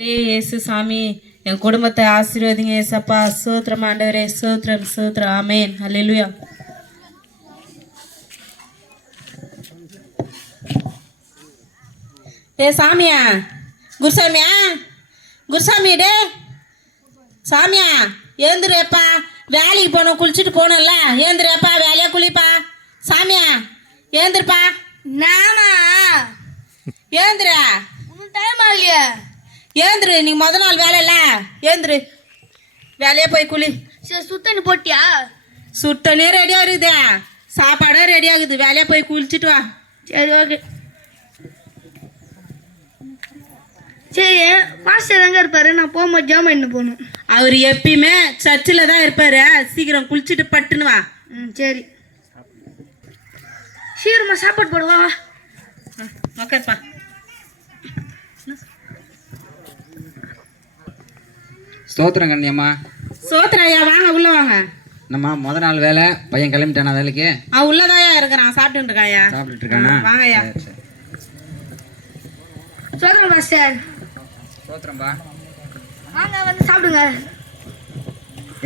ஏய் இயேசு சாமி என் குடும்பத்தை ஆசீர்வதிங்க ஏசப்பா சோத்திரம் ஆண்டவரே சோத்திரம் சோத்திரம். ஆமேன். அல்லா ஏ சாமியா குருசாமியா குருசாமி டே. சாமியா ஏந்திரப்பா வேலைக்கு போகணும் குளிச்சுட்டு போகணும்ல ஏந்திரப்பா வேலையா குளிப்பா? சாமியா ஏந்திருப்பா. நானா? ஏந்திரா டைம் ஆகலையே. ஏந்திரு நீ முத நாள் வேலையில ஏந்திரு. வேலையே போய் குளி. சரி சுத்தண்ணி போட்டியா? சுட்டனே ரெடியாக இருக்குது சாப்பாடும் ரெடி ஆகுது. வேலையா போய் குளிச்சுட்டு வா. சரி ஓகே சரி மாஸ்டர் எங்கே இருப்பாரு? நான் போகும்போது ஜாம் பண்ணி போகணும். அவர் எப்பயுமே சர்ச்சில் தான் இருப்பாரு. சீக்கிரம் குளிச்சுட்டு பட்டுன்னு வா. ம் சரி. சீக்கிரமா சாப்பாடு போடுவா உக்காருப்பா ஸ்தோத்திரம் கண்ணியம்மா சோத்திராயா வாங்க உள்ள வாங்க. நம்ம முத நாள் வேலை பையன் கிளம்பிட்டானா வேலைக்கு? அவன் உள்ளதாயா இருக்கிறான் சாப்பிட்டு இருக்காயா? சாப்பிட்டுட்டு இருக்கானா? வாங்கய்யா. சரி. சொல்கிறேன் மாஸ்டர் ஸ்தோத்திரம்பா வாங்க வந்து சாப்பிடுங்க.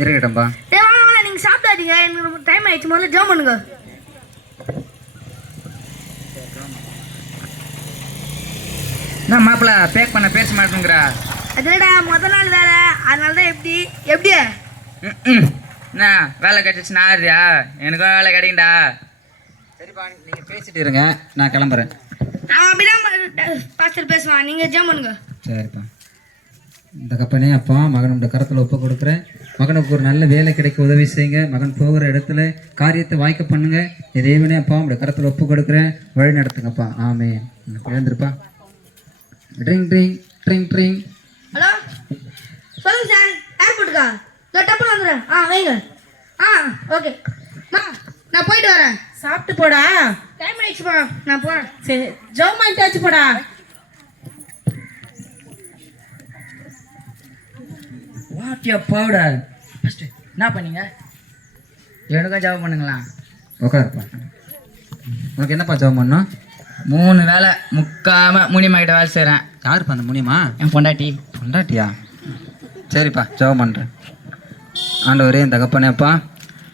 இருக்கட்டும்பா ஏ வாங்க வாங்க நீங்கள் சாப்பிடாதீங்க. எனக்கு டைம் ஆயிடுச்சு. முதல்ல ஜாம் பண்ணுங்க. என்ன மாப்பிள்ள பேக் பண்ண பேச மாட்டேங்கிறா அதுலடா முத நாள் வேலை அதனால தான் எப்படி? எப்படி? என்ன வேலை கிடைச்சிச்சுன்னா ஆறியா எனக்கும் வேலை கிடைக்குண்டா சரிப்பா நீங்கள் பேசிட்டு இருங்க. நான் கிளம்புறேன். அவன் அப்படிதான் பாஸ்டர் பேசுவான். நீங்கள் ஜாம் பண்ணுங்க. சரிப்பா. இந்த கப்பனே அப்பா மகனோட கரத்தில் ஒப்பு கொடுக்குறேன். மகனுக்கு ஒரு நல்ல வேலை கிடைக்க உதவி செய்யுங்க. மகன் போகிற இடத்துல காரியத்தை வாய்க்க பண்ணுங்க. இதேவனே அப்பா உங்களோட கரத்தில் ஒப்பு கொடுக்குறேன். வழி நடத்துங்கப்பா. ஆமே எழுந்திருப்பா ட்ரிங் ட்ரிங் ட்ரிங் ட்ரிங். ஹலோ? சொல்லுங்க சார். ஏர்போர்ட்டுக்கா இதோ டப்புன்னு வந்துடுறேன். ஆ வைங்க. ஆ ஓகே. மா நான் போயிட்டு வரேன். சாப்பிட்டு போடா. டைம் ஆயிடுச்சுப்பா நான் போகிறேன் சரி ஜவு மாட்டாச்சு போடா. வாட்டியா பவுடர் ஃபஸ்ட்டு என்ன பண்ணீங்க? எனக்கும் ஜாப் பண்ணுங்களா? உட்காருப்பா. உனக்கு என்னப்பா ஜெபம் பண்ணோம் மூணு வேலை முக்காம முனிமாக்கிட்ட வேலை செய்கிறேன் யாருப்பா அந்த முனியமா என் பொண்டாட்டி. பொண்டாட்டியா? சரிப்பா ஜெபம் பண்ணுறேன் ஆண்டவரே இந்த தகப்பனேப்பா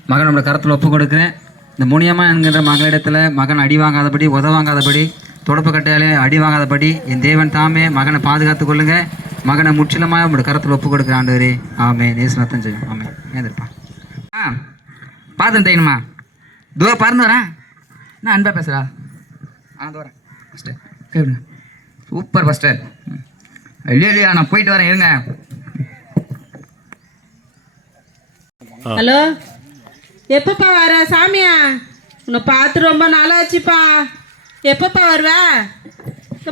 மகன் நம்மளோட கரத்தில் ஒப்பு கொடுக்குறேன். இந்த முனியம்மா என்கிற மகளிடத்தில் மகன் அடி வாங்காதபடி உதவாங்காதபடி தொடப்பு கட்டையாலே அடி வாங்காதபடி என் தேவன் தாமே மகனை பாதுகாத்து கொள்ளுங்க. மகனை முற்றிலுமாக உங்களோட கரத்தில் ஒப்பு கொடுக்குறேன் ஆண்டவரே. ஆமே நேசனத்தம் செய்யும் ஆமே ஏந்திருப்பா ஆ பார்த்து தைக்கணுமா தூர பறந்து வரேன். நான் அன்பா பேசுகிறா ஆ தூரம் ஃபஸ்ட்டு சூப்பர் ஃபஸ்டர் இல்லையா இல்லையா நான் போயிட்டு வரேன் இருங்க. ஹலோ? எப்பப்பா வர சாமியா? உன்னை பார்த்து ரொம்ப நாளாச்சுப்பா. எப்பப்பா வருவ?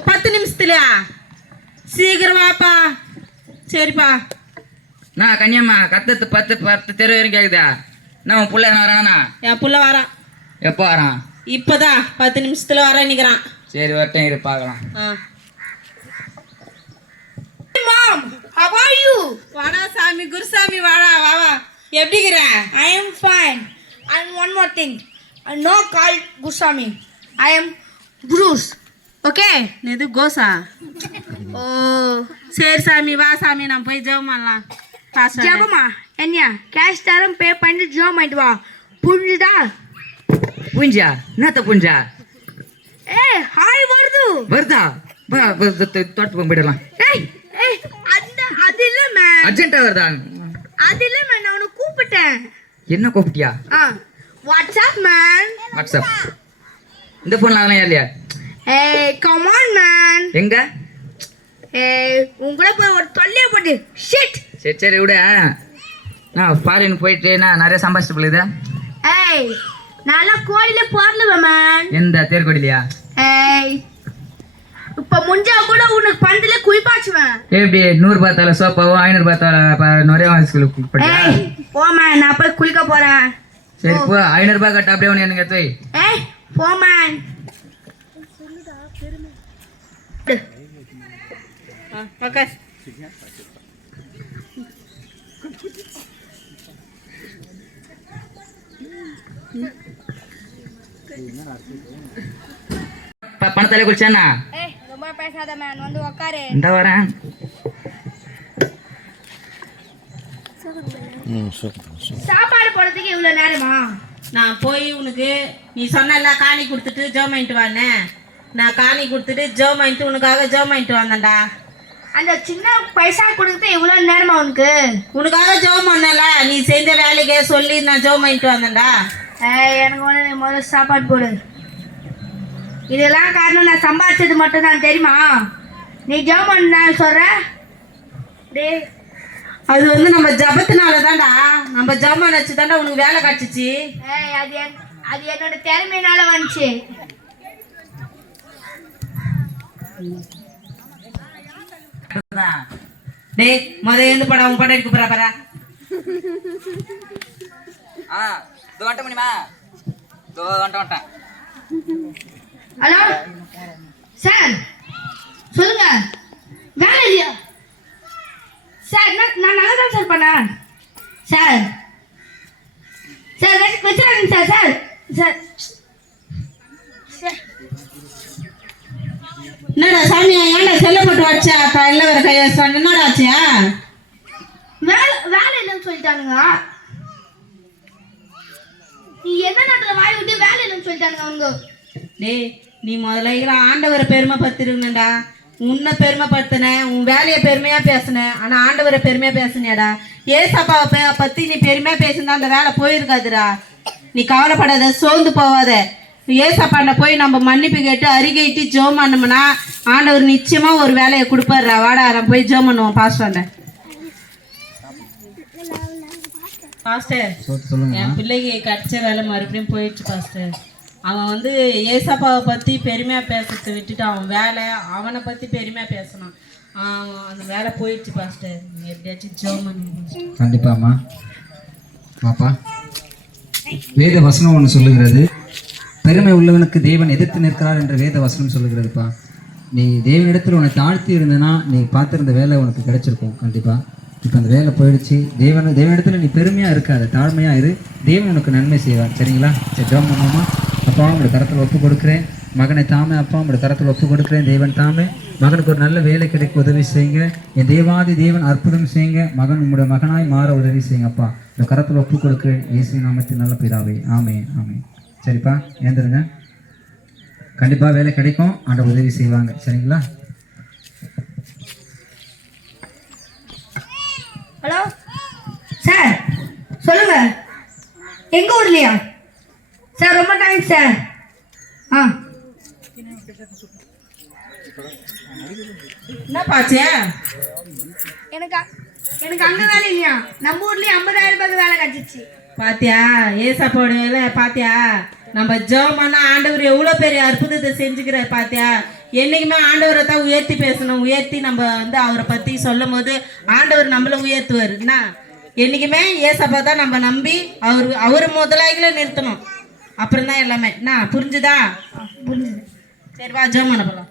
பத்து நிமிஷத்துலையா? சீக்கிரம் வாப்பா. சரிப்பா. நான் கன்னியம்மா கத்தத்து பத்து பத்து தெரு வரைக்கும் கேட்குதா நான் உன் பிள்ளை என்ன வரானா என் புள்ள வரான் எப்போ வரான்? இப்போதான் பத்து நிமிஷத்துல வர நிற்கிறான் சரி வரட்டும் இரு பார்க்கலாம் ஆ. You வாடா சாமி குருசாமி வாடா வா வா எப்படிங்கிற i am fine and one more thing i no called gusami i am bruce okay இது கோசா oh சரி சாமி வா சாமி நம்ம போய் ஜெபம் பண்ணலாம் ஜெபமா என்னையா கேஷ் தரம் பே பண்ணிட்டு ஜோம் ஆயிட்டு வா புரிஞ்சுதா புஞ்சா என்னத்த புஞ்சா ஏய் ஹாய் வருது வருதா வா வா, தொ- தொ- தோட்டத்துக்கு போயிடலாம் ஏய் அர்ஜென்ட்டா வருதா அது இல்ல நான் உன்னை கூப்பிட்டேன். என்ன கூப்பிட்டியா? வாட்ஸ்அப் மேன் வாட்ஸ்அப் இந்த ஃபோன்ல அதெல்லாம் இல்லையா? ஏய் கம் ஆன் மேன் எங்க? ஏய் உங்களை போய் ஒரு தொல்லையை போட்டு. ஷிட் சரி சரி விடு. நான் ஃபாரின் போயிட்டு நான் நிறைய சம்பாதிச்சிட்டு போகுது ஏய் நல்லா கோயில போறல மேன் எந்த தேர்கொடிலையா? ஏய் இப்ப முடிஞ்சா கூட உனக்கு பந்தில குளிப்பாச்சுவேன் எப்படி நூறு ரூபாய் சோப்பாவோ ஐநூறு ரூபாய் நிறைய ஸ்கூலுக்கு படியா ஏய் போ மேன் நான் போய் குளிக்க போறேன். சரி போ. ஐநூறு ரூபாய் கட்ட அப்படியே ஒன்று எனக்கு போய் ஏய் போ மேன் ஓகே பணத்தாலே குளிச்சானா மேன் வந்து உட்காரு இந்த வரேன். சாப்பாடு போடுறதுக்கு இவ்வளோ நேரமா? நான் போய் உனக்கு நீ சொன்ன எல்லாம் காணி கொடுத்துட்டு ஜோமாயின்ட்டு வானே நான் காணி கொடுத்துட்டு ஜோமாயின்ட்டு உனக்காக ஜோமாயின்ட்டு வந்தேன்டா அந்த சின்ன பைசா கொடுத்து இவ்வளோ நேரமா உனக்கு? உனக்காக ஜோம் பண்ணல நீ செஞ்ச வேலைக்கே சொல்லி நான் ஜோமாயின்ட்டு வந்தேன்டா எனக்கு ஒன்று முதல்ல சாப்பாடு போடு. இதெல்லாம் காரணம் நான் சம்பாதிச்சது மட்டும்தான் தெரியுமா? நீ ஜெர்மன் நான் சொல்ற டேய் அது வந்து நம்ம ஜபத்தினால தான்டா நம்ம ஜபம் வச்சு தான்டா உனக்கு வேலை கிடச்சிச்சு. ஏய் அது என் அது என்னோட திறமையினால வந்துச்சு. டேய் முத எழுந்து படம் உன் படம் எடுக்க போறா பாரா. ஆ வந்துட்ட முடியுமா இதோ வந்துட்ட வந்துட்டேன். ஹலோ? சார் சொல்லுங்க. வேலை இல்லையா? சார் நான் நல்லா தான் சார் பண்ணேன். சார். சார் வச்சு வச்சுறாங்க சார் சார் சார். என்னடா சாமி ஏன்டா செல்ல போட்டு வச்சா? கையில வர கை வச்சான் என்னடா ஆச்சியா வேலை வேலை இல்லைன்னு சொல்லிட்டானுங்க. நீ என்ன நேரத்தில் வாய் விட்டு வேலை இல்லைன்னு சொல்லிட்டானுங்க அவங்க? டேய் நீ முதல்ல ஆண்டவரை பெருமை பத்திருந்தா உன்னை பெருமைப்படுத்தினேன் உன் வேலையை பெருமையா பேசினேன். ஆனா ஆண்டவரை பெருமையா பேசுனியாடா. ஏசப்பாவை பே- பத்தி நீ பெருமையா பேசினா அந்த வேலை போயிருக்காதுடா. நீ கவலைப்படாத சோர்ந்து போவாத. ஏசப்பாண்ட போய் நம்ம மன்னிப்பு கேட்டு அறிக்கையிட்டு ஜோம் பண்ணோம்னா ஆண்டவர் நிச்சயமா ஒரு வேலையை கொடுப்பாருடா. வாடா நான் போய் ஜோம் பண்ணுவோம் பாஸ்டாண்ட பாஸ்டர் என் பிள்ளைக்கு கிடைச்ச வேலை மறுபடியும் போயிடுச்சு பாஸ்டர். அவன் வந்து ஏசப்பாவை பற்றி பெருமையாக பேசுறதை விட்டுட்டு அவன் வேலை அவனை பற்றி பெருமையாக பேசணும். அந்த வேலை போயிடுச்சு பாஸ்டர் எப்படியாச்சும் ஜோம் கண்டிப்பாம்மா. பாப்பா வேத வசனம் ஒன்று சொல்லுகிறது. பெருமை உள்ளவனுக்கு தேவன் எதிர்த்து நிற்கிறார் என்ற வேத வசனம் சொல்லுகிறதுப்பா. நீ தேவனிடத்தில் உன்னை தாழ்த்தி இருந்தனா நீ பார்த்துருந்த வேலை உனக்கு கிடைச்சிருக்கும் கண்டிப்பாக இப்போ அந்த வேலை போயிடுச்சு. தேவன் தேவனிடத்தில் நீ பெருமையாக இருக்காது தாழ்மையாக இரு. தேவன் உனக்கு நன்மை செய்வார். சரிங்களா? சரி ஜோம் பண்ணுவோமா அப்பா உங்களுடைய கரத்தில் ஒப்பு கொடுக்குறேன். மகனை தாமே அப்பா உங்களுடைய கரத்தில் ஒப்பு கொடுக்குறேன். தேவன் தாமே மகனுக்கு ஒரு நல்ல வேலை கிடைக்க உதவி செய்யுங்க. என் தேவாதி தேவன் அற்புதம் செய்யுங்க. மகன் உங்களுடைய மகனாய் மாற உதவி செய்யுங்க அப்பா. இந்த கரத்தில் ஒப்பு கொடுக்குறேன். இயேசு நாமத்தின் நல்ல பிதாவே. ஆமே ஆமே சரிப்பா ஏந்திருங்க கண்டிப்பாக வேலை கிடைக்கும். ஆண்ட உதவி செய்வாங்க. சரிங்களா? ஹலோ? சார் சொல்லுங்க. எங்க ஊர்லையா? சார் ரொம்ப தேங்க்ஸ் சார் ஆ. என்ன பாச்சியா எனக்கு எனக்கு அங்க வேலை இல்லையா? நம்ம ஊர்லயே ஐம்பதாயிரம் ரூபாய்க்கு வேலை கிடைச்சிச்சு. பாத்தியா ஏசப்பாவோட வேலை பாத்தியா? நம்ம ஜெபம் பண்ணா ஆண்டவர் எவ்வளோ பெரிய அற்புதத்தை செஞ்சுக்கிறார் பாத்தியா? என்னைக்குமே ஆண்டவரை தான் உயர்த்தி பேசணும். உயர்த்தி நம்ம வந்து அவரை பற்றி சொல்லும் போது ஆண்டவர் நம்மள உயர்த்துவார். என்ன? என்னைக்குமே ஏசப்பா தான் நம்ம நம்பி அவர் அவர் முதலாளிகளை நிறுத்தணும். அப்புறம் தான் எல்லாமே. என்ன புரிஞ்சுதா? புரிஞ்சுது. சரி வா ஜோமான போகலாம்